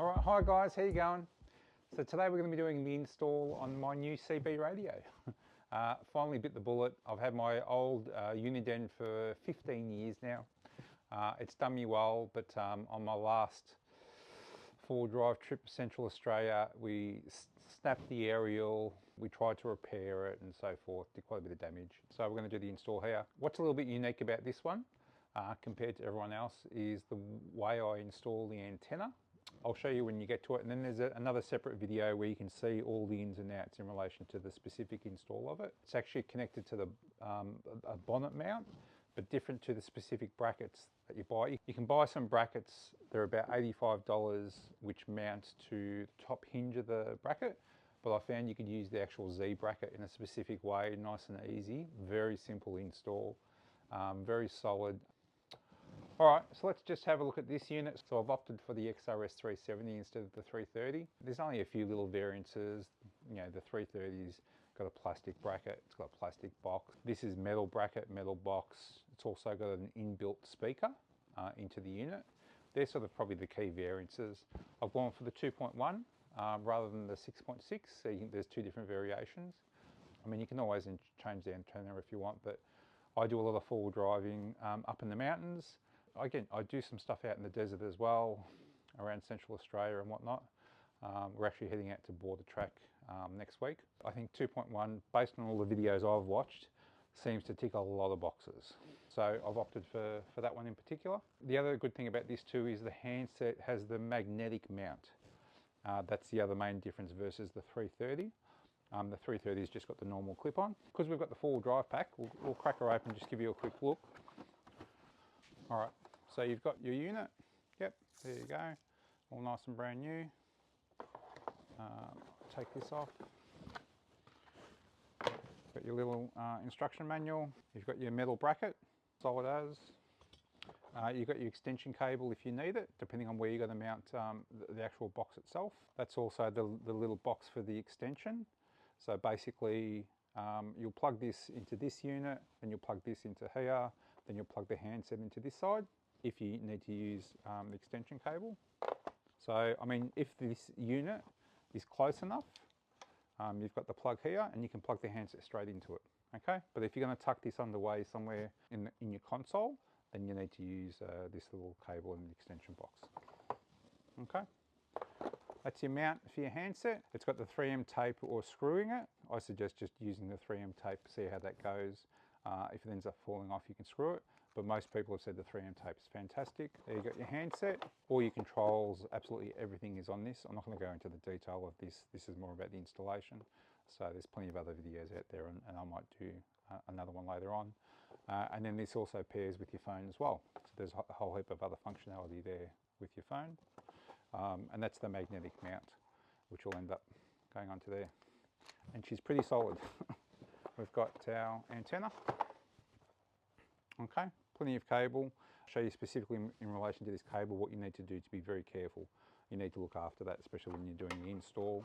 All right, hi guys, how you going? So today we're going to be doing the install on my new CB radio. Finally bit the bullet. I've had my old Uniden for 15 years now. It's done me well, but on my last four-wheel drive trip to Central Australia, we snapped the aerial, we tried to repair it and so forth, did quite a bit of damage. So we're going to do the install here. What's a little bit unique about this one compared to everyone else is the way I install the antenna. I'll show you when you get to it, and then there's another separate video where you can see all the ins and outs in relation to the specific install of it. It's actually connected to the a bonnet mount, but different to the specific brackets that you buy. You can buy some brackets, they're about $85, which mount to the top hinge of the bracket, but I found you could use the actual Z bracket in a specific way, nice and easy, very simple install, very solid. All right, so let's just have a look at this unit. So I've opted for the XRS-370 instead of the 330. There's only a few little variances. You know, the 330's got a plastic bracket, it's got a plastic box. This is metal bracket, metal box. It's also got an inbuilt speaker into the unit. They're sort of probably the key variances. I've gone for the 2.1 rather than the 6.6, so there's two different variations. I mean, you can always change the antenna if you want, but I do a lot of four-wheel driving up in the mountains. Again, I do some stuff out in the desert as well, around Central Australia and whatnot. We're actually heading out to Border Track next week. I think 2.1, based on all the videos I've watched, seems to tick a lot of boxes. So I've opted for that one in particular. The other good thing about this too is the handset has the magnetic mount. That's the other main difference versus the 330. The 330's just got the normal clip-on. Because we've got the four-wheel drive pack, we'll crack her open and just give you a quick look. All right, so you've got your unit. Yep, there you go. All nice and brand new. Take this off. Got your little instruction manual. You've got your metal bracket, solid as. You've got your extension cable if you need it, depending on where you're going to mount the actual box itself. That's also the little box for the extension. So basically, you'll plug this into this unit, then you'll plug this into here, then you'll plug the handset into this side if you need to use the extension cable. So, I mean, if this unit is close enough, you've got the plug here and you can plug the handset straight into it, okay? But if you're going to tuck this underway somewhere in your console, then you need to use this little cable in the extension box, okay? That's your mount for your handset. It's got the 3M tape or screwing it. I suggest just using the 3M tape, see how that goes. If it ends up falling off, you can screw it. But most people have said the 3M tape is fantastic. There you got your handset. All your controls, absolutely everything is on this. I'm not going to go into the detail of this. This is more about the installation. So there's plenty of other videos out there, and I might do another one later on. And then this also pairs with your phone as well. So there's a whole heap of other functionality there with your phone. And that's the magnetic mount, which will end up going onto there. And she's pretty solid. We've got our antenna. Okay, plenty of cable. I'll show you specifically in relation to this cable what you need to do to be very careful. You need to look after that, especially when you're doing the install.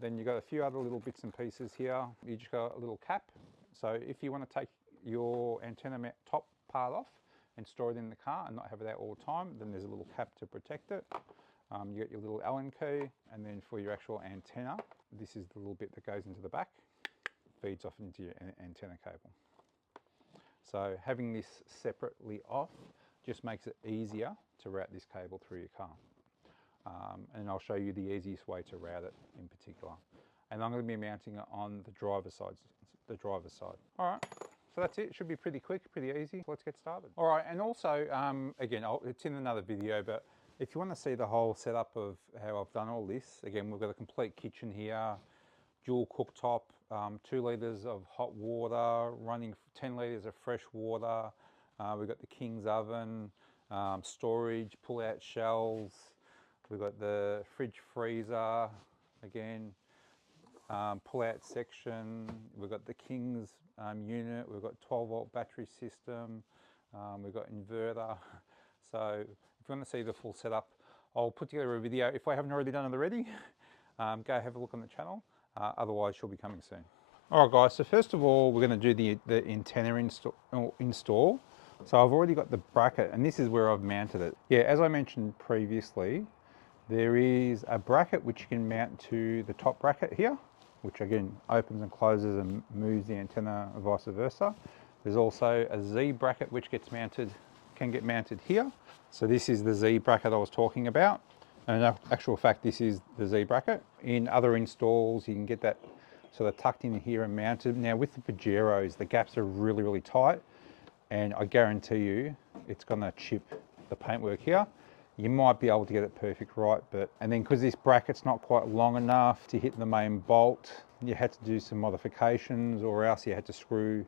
Then you've got a few other little bits and pieces here. You just got a little cap. So if you want to take your antenna top part off and store it in the car and not have it out all the time, then there's a little cap to protect it. You got your little Allen key, and then for your actual antenna, this is the little bit that goes into the back, feeds off into your antenna cable. So having this separately off just makes it easier to route this cable through your car. And I'll show you the easiest way to route it in particular. And I'm going to be mounting it on the driver's side. All right, so that's it. It should be pretty quick, pretty easy. Let's get started. All right, and also, again, it's in another video, but if you want to see the whole setup of how I've done all this, again, we've got a complete kitchen here, dual cooktop, 2 litres of hot water, running 10 litres of fresh water. We've got the King's oven, storage, pull-out shelves. We've got the fridge freezer, again, pull-out section. We've got the King's unit. We've got 12-volt battery system. We've got inverter. So if you want to see the full setup, I'll put together a video. If I haven't already done it already, go have a look on the channel. Otherwise, she'll be coming soon. All right, guys, so first of all, we're going to do the antenna install. So I've already got the bracket, and this is where I've mounted it. Yeah, as I mentioned previously, There is a bracket which you can mount to the top bracket here, which again opens and closes and moves the antenna and vice versa. There's also a Z bracket which can get mounted here. So this is the Z bracket I was talking about. And in actual fact, this is the Z bracket. In other installs, you can get that sort of tucked in here and mounted. Now with the Pajeros, the gaps are really, really tight. And I guarantee you, it's gonna chip the paintwork here. You might be able to get it perfect right, and then because this bracket's not quite long enough to hit the main bolt, you had to do some modifications, or else you had to screw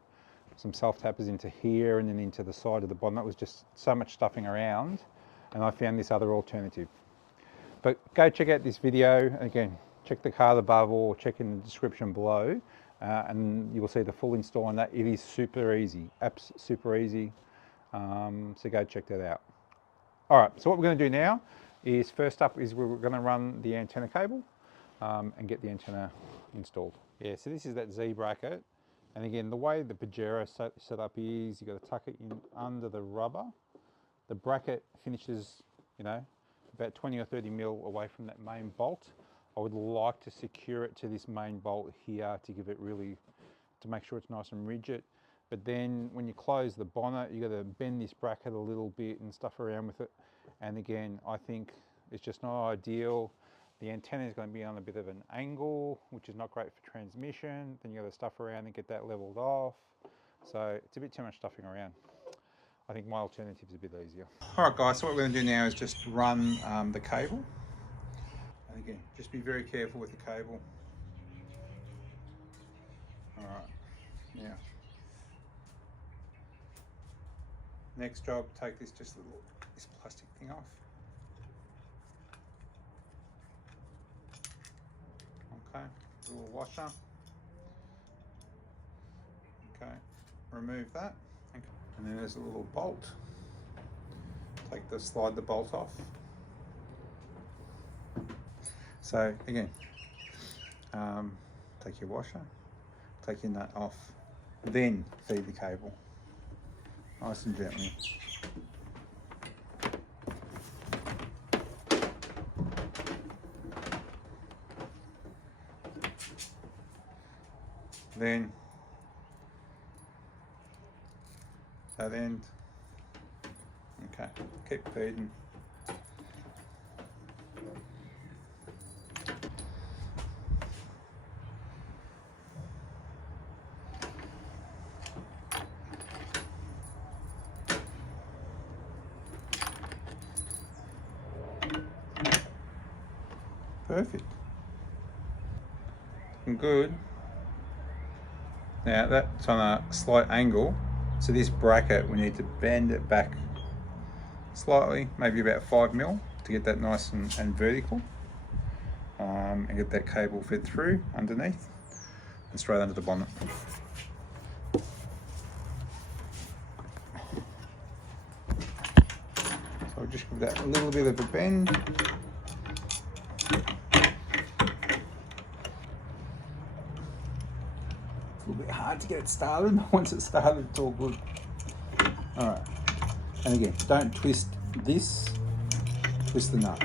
some self-tappers into here and then into the side of the bottom. That was just so much stuffing around, and I found this other alternative. But go check out this video. Again, check the card above or check in the description below, and you will see the full install on that. It is super easy, apps super easy, so go check that out. All right, so what we're going to do now is, first up is we're going to run the antenna cable and get the antenna installed. Yeah, so this is that Z bracket. And again, the way the Pajero set up is you've got to tuck it in under the rubber. The bracket finishes, you know, about 20 or 30 mil away from that main bolt. I would like to secure it to this main bolt here to give it really, to make sure it's nice and rigid. But then when you close the bonnet, you got to bend this bracket a little bit and stuff around with it. And again, I think it's just not ideal. The antenna is going to be on a bit of an angle, which is not great for transmission. Then you got to stuff around and get that leveled off. So it's a bit too much stuffing around. I think my alternative is a bit easier. All right, guys, so what we're going to do now is just run the cable. And again, just be very careful with the cable. All right, now. Next job, take this plastic thing off. Okay, little washer. Okay, remove that. Okay. And then there's a little bolt. Slide the bolt off. So again, take your washer, take your nut off, then feed the cable. Nice and gently. Then that end. Okay, keep feeding. Perfect. Looking good. Now that's on a slight angle, so this bracket we need to bend it back slightly, maybe about 5 mil, to get that nice and vertical, and get that cable fed through underneath and straight under the bonnet. So I'll just give that a little bit of a bend. A little bit hard to get it started. Once it's started, it's all good. All right, and again, don't twist this, twist the nut.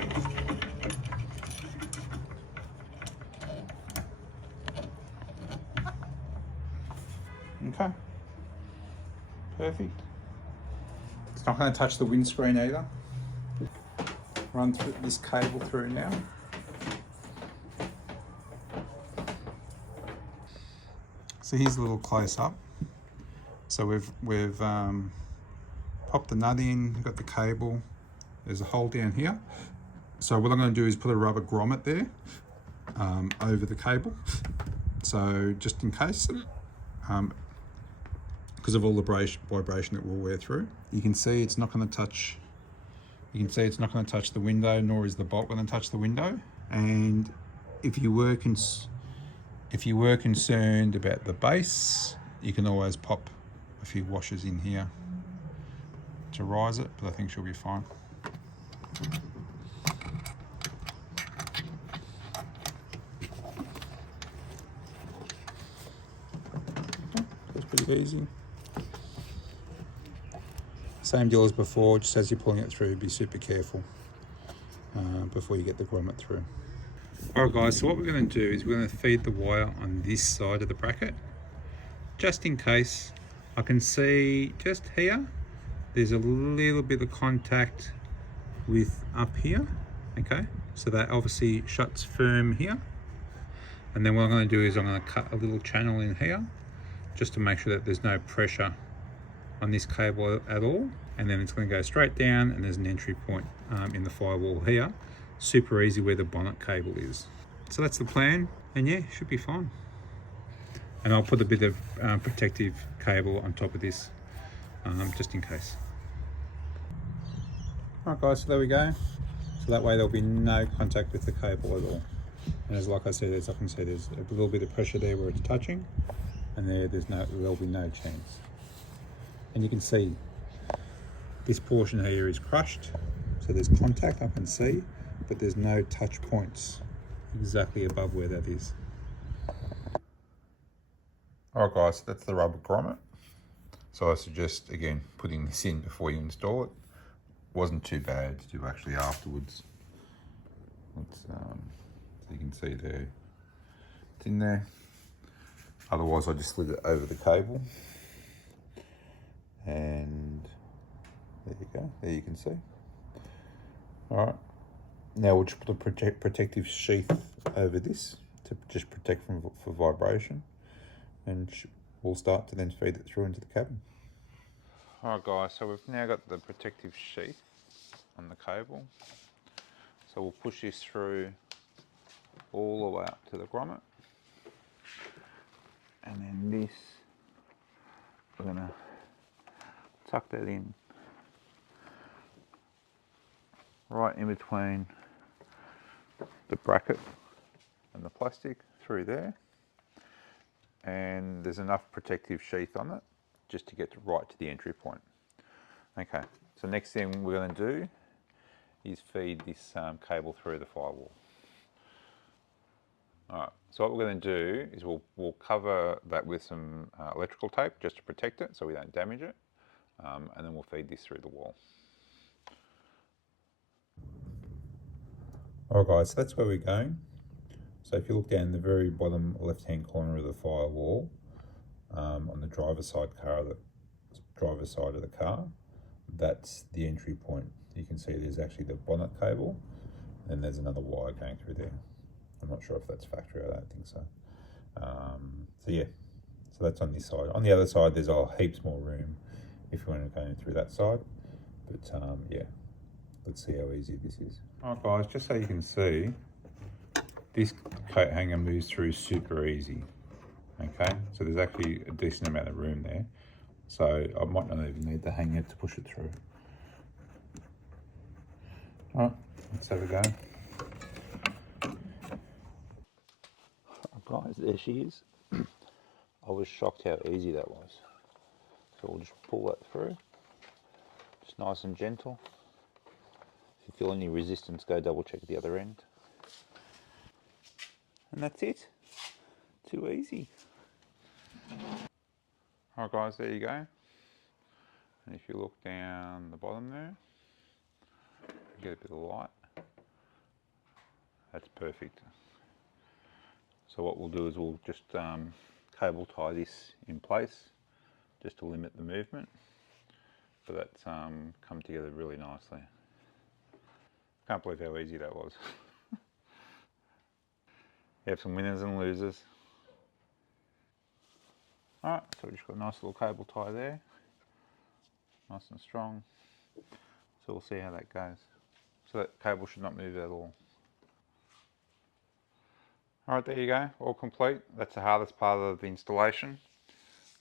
Okay, perfect. It's not going to touch the windscreen either. Run through this cable through now. So here's a little close up. So we've popped the nut in, got the cable. There's a hole down here. So what I'm going to do is put a rubber grommet there over the cable. So just in case, because of all the vibration that will wear through. You can see it's not going to touch. You can see it's not going to touch the window, nor is the bolt going to touch the window. And if you were concerned about the base, you can always pop a few washers in here to rise it, but I think she'll be fine. That's pretty easy. Same deal as before, just as you're pulling it through, be super careful. before you get the grommet through. Alright guys, so what we're going to do is we're going to feed the wire on this side of the bracket, just in case. I can see just here, there's a little bit of contact with up here, okay? So that obviously shuts firm here. And then what I'm going to do is I'm going to cut a little channel in here, just to make sure that there's no pressure on this cable at all. And then it's going to go straight down, and there's an entry point in the firewall here. Super easy where the bonnet cable is. So that's the plan, and yeah, should be fine. And I'll put a bit of protective cable on top of this, just in case. Alright guys, so there we go. So that way there'll be no contact with the cable at all. And as like I said, as I can see, there's a little bit of pressure there where it's touching, and there'll be no chance. And you can see this portion here is crushed, so there's contact, I can see, but there's no touch points exactly above where that is. Alright guys, so that's the rubber grommet. So I suggest, again, putting this in before you install it. Wasn't too bad to do actually afterwards. So you can see there, it's in there. Otherwise I just slid it over the cable. And there you go, there you can see. Alright, now we'll just put a protective sheath over this to just protect for vibration, and we'll start to then feed it through into the cabin. Alright guys, so we've now got the protective sheath on the cable. So we'll push this through all the way up to the grommet. And then this, we're going to tuck that in right in between the bracket and the plastic through there. And there's enough protective sheath on it just to get right to the entry point. Okay, so next thing we're going to do is feed this cable through the firewall. Alright, so what we're going to do is we'll cover that with some electrical tape just to protect it so we don't damage it, and then we'll feed this through the wall. Alright guys, so that's where we're going. So if you look down the very bottom left hand corner of the firewall, on the driver's side of the car, that's the entry point. You can see there's actually the bonnet cable, and there's another wire going through there. I'm not sure if that's factory, I don't think so. So yeah, so that's on this side. On the other side, there's heaps more room if you want to go through that side. But yeah, let's see how easy this is. Alright guys, just so you can see, this coat hanger moves through super easy. Okay, so there's actually a decent amount of room there. So I might not even need the hanger to push it through. Alright, let's have a go. Guys, there she is. I was shocked how easy that was. So we'll just pull that through. Just nice and gentle. If you feel any resistance, go double check at the other end. And that's it. Too easy. Alright guys, there you go. And if you look down the bottom there, get a bit of light. That's perfect. So what we'll do is we'll just cable tie this in place just to limit the movement. But that's come together really nicely. Can't believe how easy that was. You have some winners and losers. Alright, so we've just got a nice little cable tie there. Nice and strong. So we'll see how that goes. So that cable should not move at all. Alright, there you go, all complete. That's the hardest part of the installation.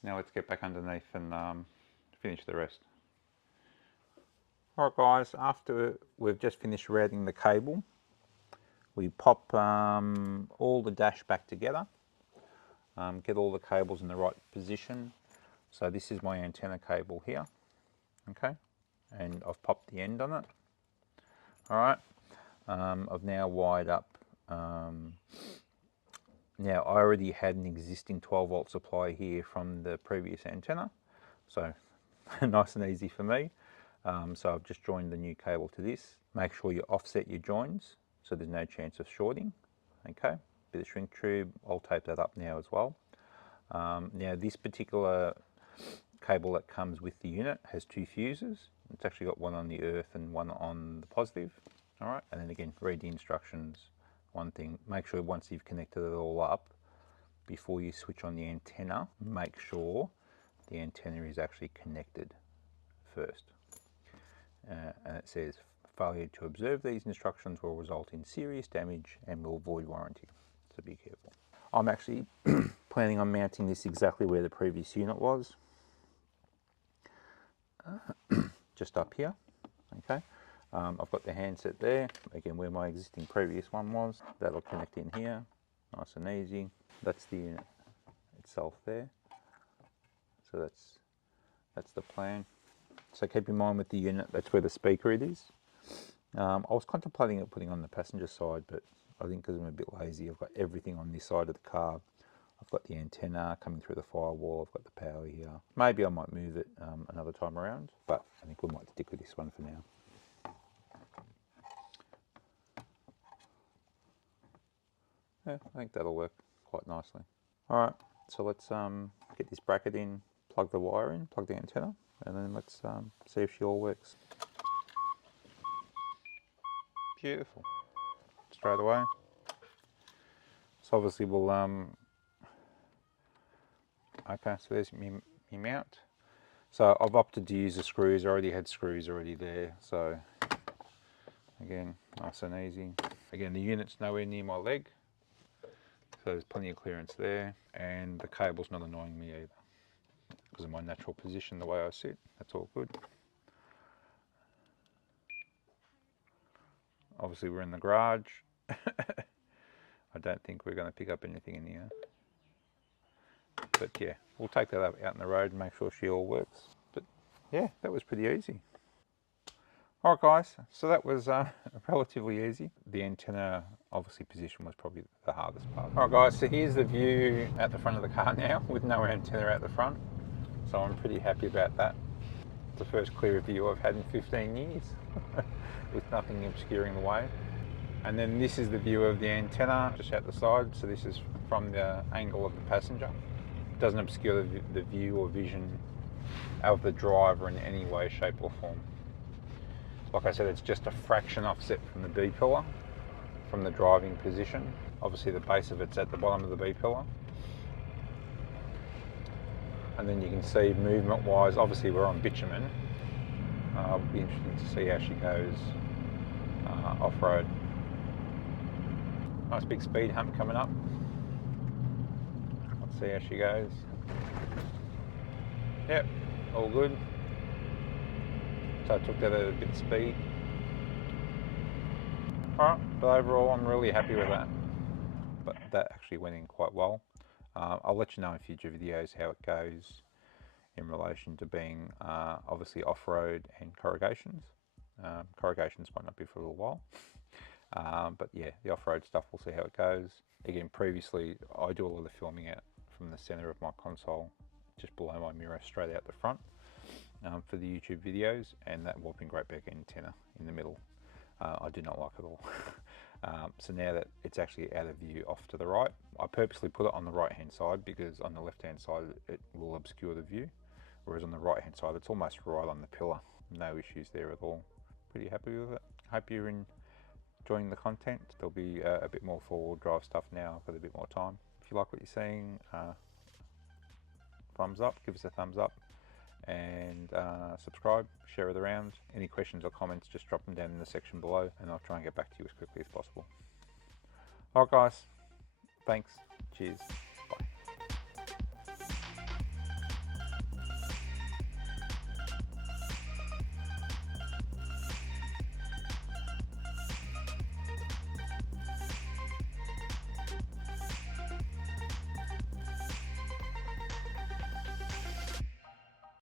Now let's get back underneath and finish the rest. Alright guys, after we've just finished routing the cable, we pop all the dash back together, get all the cables in the right position. So this is my antenna cable here, okay, and I've popped the end on it. Alright, I've now wired up. Now I already had an existing 12 volt supply here from the previous antenna, so nice and easy for me. So I've just joined the new cable to this. Make sure you offset your joins so there's no chance of shorting. Okay, bit of shrink tube, I'll tape that up now as well. Now this particular cable that comes with the unit has 2 fuses. It's actually got one on the earth and one on the positive. All right, and then again, read the instructions. One thing, make sure once you've connected it all up, before you switch on the antenna, make sure the antenna is actually connected first. And it says, failure to observe these instructions will result in serious damage and will void warranty, so be careful. I'm actually planning on mounting this exactly where the previous unit was, just up here. Okay, I've got the handset there, again where my existing previous one was. That'll connect in here, nice and easy. That's the unit itself there, so that's the plan. So keep in mind with the unit, that's where the speaker it is. I was contemplating putting on the passenger side, but I think because I'm a bit lazy, I've got everything on this side of the car. I've got the antenna coming through the firewall, I've got the power here. Maybe I might move it another time around, but I think we might stick with this one for now. Yeah, I think that'll work quite nicely. All right, so let's get this bracket in, plug the wire in, plug the antenna, and then let's see if she all works. Beautiful. Straight away. So obviously we'll okay, so there's me mount. So I've opted to use the screws. I already had screws already there, so again, nice and easy. Again, the unit's nowhere near my leg, so there's plenty of clearance there, and the cable's not annoying me either because of my natural position, the way I sit. That's all good. Obviously we're in the garage. I don't think we're going to pick up anything in here. But yeah, we'll take that out in the road and make sure she all works. But yeah, that was pretty easy. Alright guys, so that was relatively easy. The antenna obviously position was probably the hardest part. Alright guys, so here's the view at the front of the car now with no antenna at the front. So I'm pretty happy about that. It's the first clear view I've had in 15 years with nothing obscuring the way. And then this is the view of the antenna just out the side. So this is from the angle of the passenger. It doesn't obscure the view or vision of the driver in any way, shape or form. Like I said, it's just a fraction offset from the B pillar, from the driving position. Obviously the base of it's at the bottom of the B pillar. And then you can see movement wise, obviously we're on bitumen. It'll be interesting to see how she goes off-road. Nice big speed hump coming up. Let's see how she goes. Yep, all good. So I took that at a bit of speed. Alright, but overall I'm really happy with that. But that actually went in quite well. I'll let you know in future videos how it goes in relation to being obviously off-road and corrugations. Corrugations might not be for a little while. But yeah, the off-road stuff, we'll see how it goes. Again, previously I do a lot of filming out from the center of my console, just below my mirror, straight out the front for the YouTube videos, and that whopping great big antenna in the middle. I do not like it all. So now that it's actually out of view off to the right, I purposely put it on the right hand side because on the left hand side it will obscure the view, whereas on the right hand side it's almost right on the pillar. No issues there at all. Pretty happy with it. Hope you're enjoying the content. There'll be a bit more four-wheel drive stuff now. I've got a bit more time. If you like what you're seeing, thumbs up, give us a thumbs up, and subscribe, share it around. Any questions or comments, just drop them down in the section below and I'll try and get back to you as quickly as possible. Alright guys, thanks, cheers.